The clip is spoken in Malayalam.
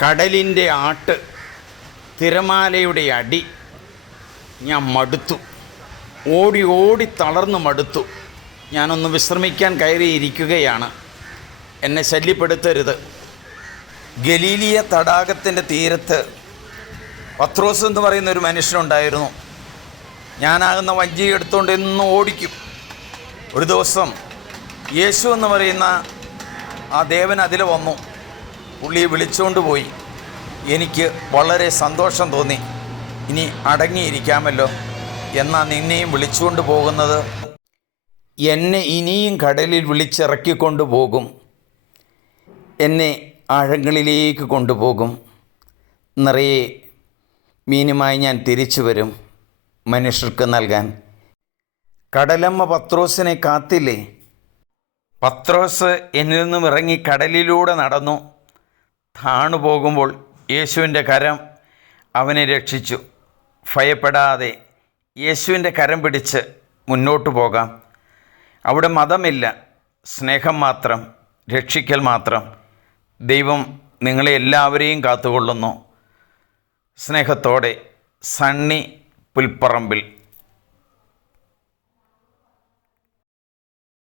കടലിൻ്റെ ആട്ട്, തിരമാലയുടെ അടി. ഞാൻ മടുത്തു, ഓടി ഓടി തളർന്ന് മടുത്തു. ഞാനൊന്ന് വിശ്രമിക്കാൻ കയറിയിരിക്കുകയാണ്. എന്നെ ശല്യപ്പെടുത്തരുത്. ഗലീലിയ തടാകത്തിൻ്റെ തീരത്ത് പത്രോസ് എന്ന് പറയുന്ന ഒരു മനുഷ്യനുണ്ടായിരുന്നു. ഞാനാകുന്ന വഞ്ചി എടുത്തുകൊണ്ട് എന്നും ഓടിക്കും. ഒരു ദിവസം യേശു എന്ന് പറയുന്ന ആ ദേവൻ അതിൽ വന്നു. പുള്ളിയെ വിളിച്ചുകൊണ്ട് പോയി. എനിക്ക് വളരെ സന്തോഷം തോന്നി. ഇനി അടങ്ങിയിരിക്കാമല്ലോ. എന്നാ നിന്നെയും വിളിച്ചുകൊണ്ട് പോകുന്നത്? എന്നെ ഇനിയും കടലിൽ വിളിച്ചിറക്കിക്കൊണ്ടു പോകും. എന്നെ ആഴങ്ങളിലേക്ക് കൊണ്ടുപോകും. നിറയെ മീനുമായി ഞാൻ തിരിച്ചു വരും മനുഷ്യർക്ക് നൽകാൻ. കടലമ്മ പത്രോസിനെ കാത്തില്ലേ? പത്രോസ് എന്നിൽ നിന്നും ഇറങ്ങി കടലിലൂടെ നടന്നു. താണു പോകുമ്പോൾ യേശുവിൻ്റെ കരം അവനെ രക്ഷിച്ചു. ഭയപ്പെടാതെ യേശുവിൻ്റെ കരം പിടിച്ച് മുന്നോട്ട് പോകാം. അവിടെ മതമില്ല, സ്നേഹം മാത്രം, രക്ഷിക്കൽ മാത്രം. ദൈവം നിങ്ങളെ എല്ലാവരെയും കാത്തുകൊള്ളുന്നു. സ്നേഹത്തോടെ, സണ്ണി പുൽപ്പറമ്പിൽ.